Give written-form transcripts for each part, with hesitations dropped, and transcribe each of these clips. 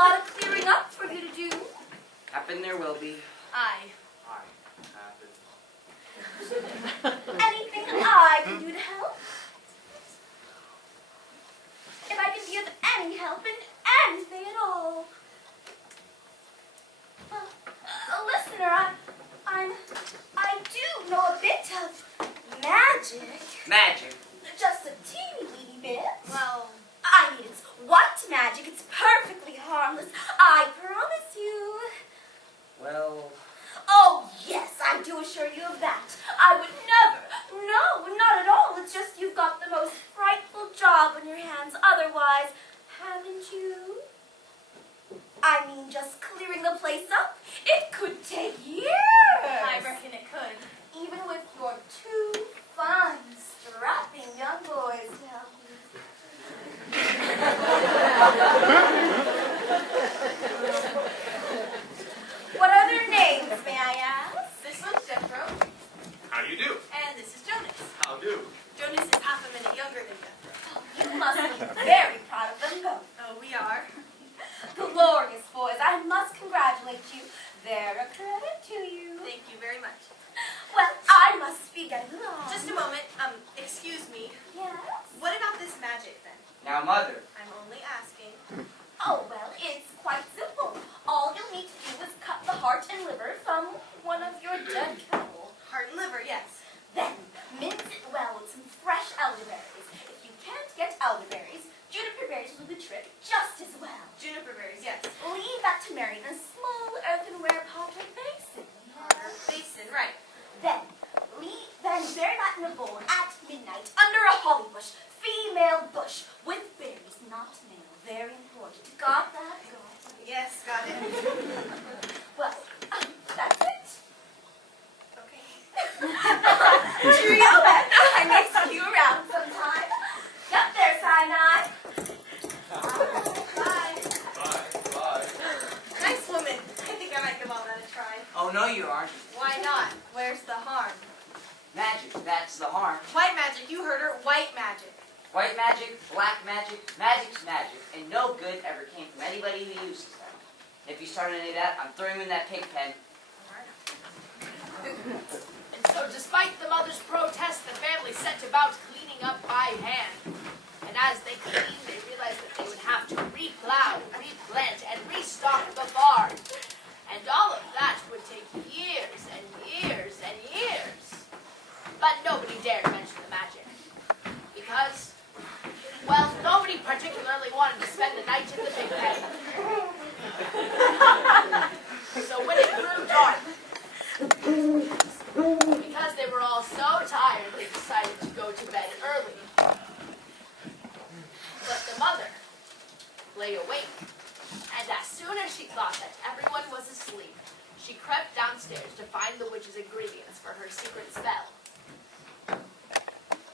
lot of clearing up for you to do. Happen there will be. Aye. Happen. Anything I can do to help? If I can be of any help in anything at all. Listener, I do know a bit of magic. Magic? Just a teeny-weeny bit. Well, I mean, it's white magic. It's perfectly harmless. I promise you. Well... Oh, yes, I do assure you of that. I would never. No, not at all. It's just you've got the most frightful job on your hands otherwise, haven't you? I mean, just clearing the place up. It could take years. I reckon it could. Even with your two fine, strapping young boys to help you. What are their names, may I ask? This one's Jethro, How do you do? and this is Jonas. How do? Jonas is half a minute younger than Jethro. You must be very proud of them both. Oh, we are. Glorious boys, I must congratulate you. They're a credit to you. Thank you very much. Well, I must be getting along. Just a moment. Excuse me. Yes? What about this magic, then? Now, Mother. I'm only asking. Oh, well, it's quite simple. All you'll need to do is cut the heart and liver from one of your dead cattle. Heart and liver, yes. Then, mince it well with some fresh elderberries. If you can't get elderberries, juniper berries will do the trick just as well. Juniper berries, yes. Leave that to marry in a small earthenware pot or basin. Basin, right. Then bury that in a bowl at midnight under a holly bush, female bush, with berries, not male. Very important. Got that? Yes, got it. Well, that's it. Okay. Cheerio then. I may see you around sometime. Up there, Sinai. Bye. Bye. Nice woman. I think I might give all that a try. Oh, no, you aren't. Why not? Where's the harm? Magic, that's the harm. White magic, you heard her. White magic. White magic, black magic, magic's magic, and no good ever came from anybody who uses them. If you start any of that, I'm throwing you in that pig pen. And so despite the mother's protest, the family set about cleaning up by hand. And as they cleaned, they realized that they would have to replow, replant, and restock the farm. And all of that would take years and years and years. But nobody dared mention the magic. Because, well, nobody particularly wanted to spend the night in the big pen. So when it grew dark, because they were all so tired, they decided to go to bed early. But the mother lay awake, and as soon as she thought that everyone was asleep, she crept downstairs to find the witch's ingredients for her secret spell.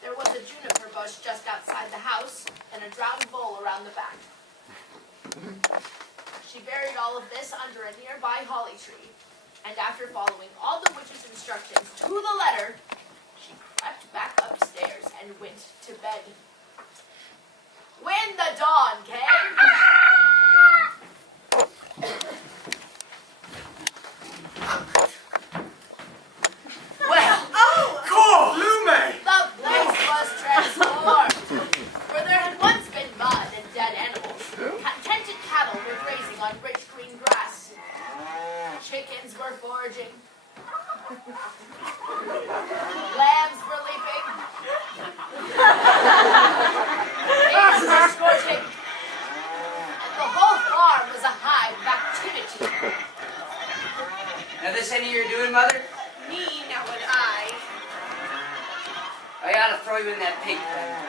There was a juniper bush just outside the house, and a drowned bull around the back. She buried all of this under a nearby holly tree, and after following all the witch's instructions to the letter, she crept back upstairs and went to bed. When the dawn came... Well, Cool! Lume! the place was transformed. Where there had once been mud and dead animals, contented cattle were grazing on rich green grass. Chickens were foraging. Lambs were leaping. Pigs were scorching. And the whole farm was a hive of activity. Now this any you're doing, Mother? Me, now would I. I ought to throw you in that pig pen.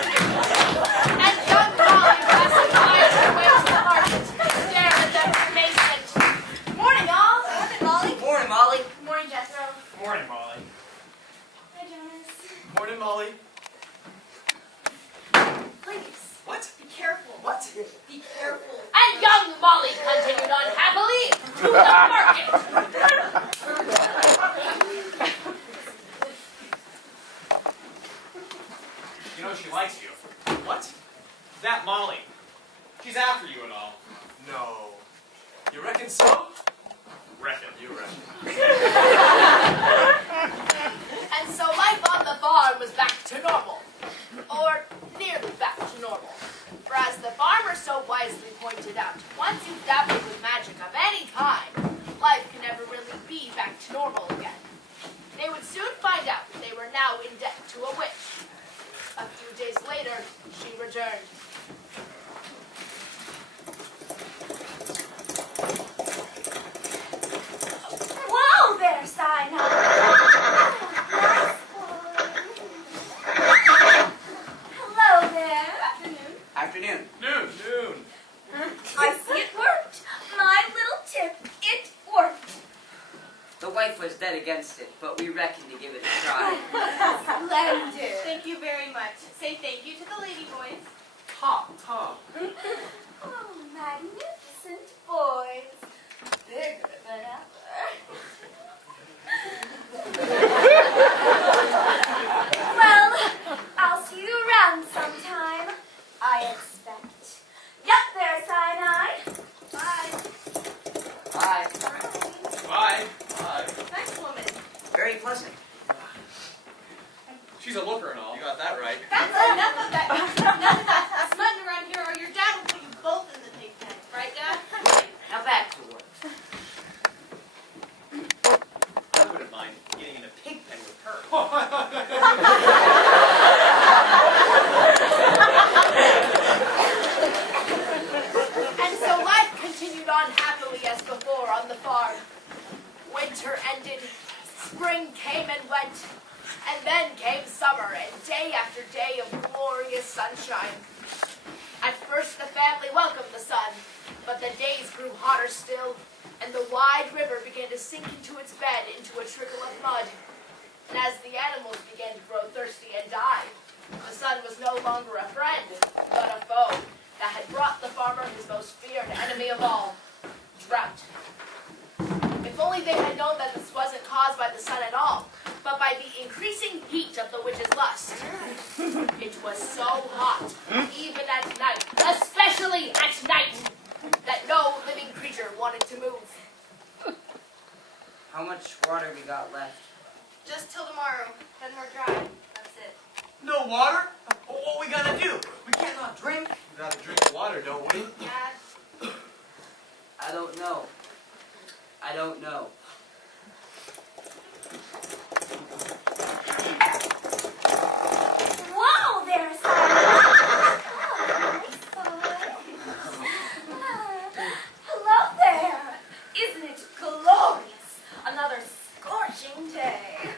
And young Molly, passing by on her way to the market, stared at them in amazement. Morning, all. Morning, Molly. Morning, Molly. Morning, Jethro. Morning, Molly. Hi, Jonas. Morning, Molly. Please, What? be careful. What? Be careful. And young Molly continued on happily to the market. She's after you and all. No. You reckon so? You reckon. And so life on the farm was back to normal. Or nearly back to normal. For as the farmer so wisely pointed out, once you've dabbled with magic of any kind, life can never really be back to normal again. They would soon find out that they were now in debt to a witch. A few days later, she returned. Whoa there, Sinai. Nice one. Hello there. Afternoon. Afternoon. Noon. I see it worked. My little tip, it worked. The wife was dead against it, but we reckoned to give it a try. Splendid. Thank you very much. Say thank you to the lady boys. Tom. Oh, magnificent boys. Bigger than ever. Well, I'll see you around sometime, I expect. Yup there, Sinai. Bye. Bye. Bye. Nice woman. Very pleasant. She's a looker and all. You got that right. That's enough of that. None of that smutting around here or your dad will put you both in the pig pen. Right, Dad? Now back to work. I wouldn't mind getting in a pig pen with her. And so life continued on happily as before on the farm. Winter ended, spring came and went, and then came summer and day after day of glorious sunshine. At first the family welcomed the sun, but the days grew hotter still, and the wide river began to sink into its bed into a trickle of mud. And as the animals began to grow thirsty and die, the sun was no longer a friend, but a foe that had brought the farmer his most feared enemy of all, drought. If only they had known that this wasn't caused by the sun at all, but by the increasing heat of the witch's lust. It was so hot, even at night, especially at night, that no living creature wanted to move. How much water we got left? Just till tomorrow. Then we're dry. That's it. No water? What we gotta do? We can't not drink. We gotta drink the water, don't we? Dad. I don't know. I don't know. Whoa there, Sinai. Oh, nice boy. Hello there. Isn't it glorious? Another scorching day.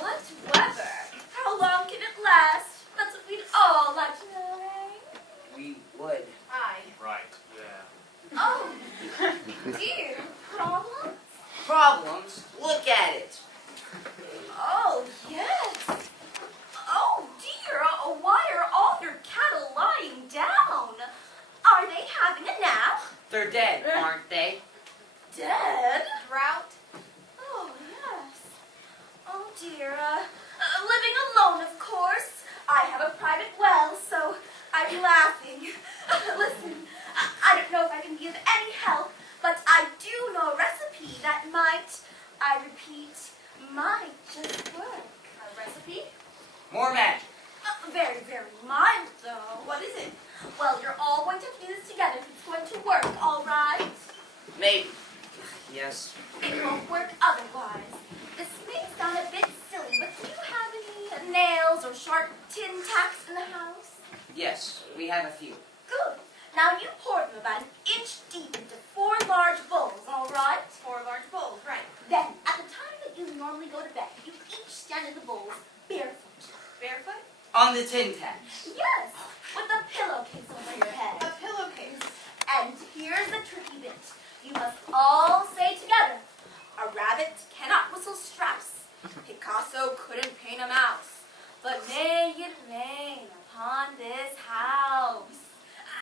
What weather? How long can it last? That's what we'd all like to know, eh? We would. Hi. Right, yeah. Oh, dear. Problems? Problems? Look at it. Oh, yes. Oh, dear. Why are all your cattle lying down? Are they having a nap? They're dead, aren't they? Dead? Drought. Oh, yes. Oh, dear. Living alone, of course. I have a private well, so I'm laughing. Listen, I don't know if I can be of any help, but I do know a recipe that might, I repeat, might just work. A recipe? More magic. Very, very mild, though. What is it? Well, you're all going to have to do this together if it's going to work, all right? Maybe. Yes. It won't work otherwise. This may sound a bit silly, but do you have any nails or sharp tin tacks in the house? Yes, we have a few. Good. Now you pour them about an inch deep into 4 large bowls, all right? 4 large bowls, right. Then, at the time that you normally go to bed, you each stand in the bowls barefoot. Barefoot? On the tin tacks. Yes, with a pillowcase over your head. A pillowcase. And here's the tricky bit. You must all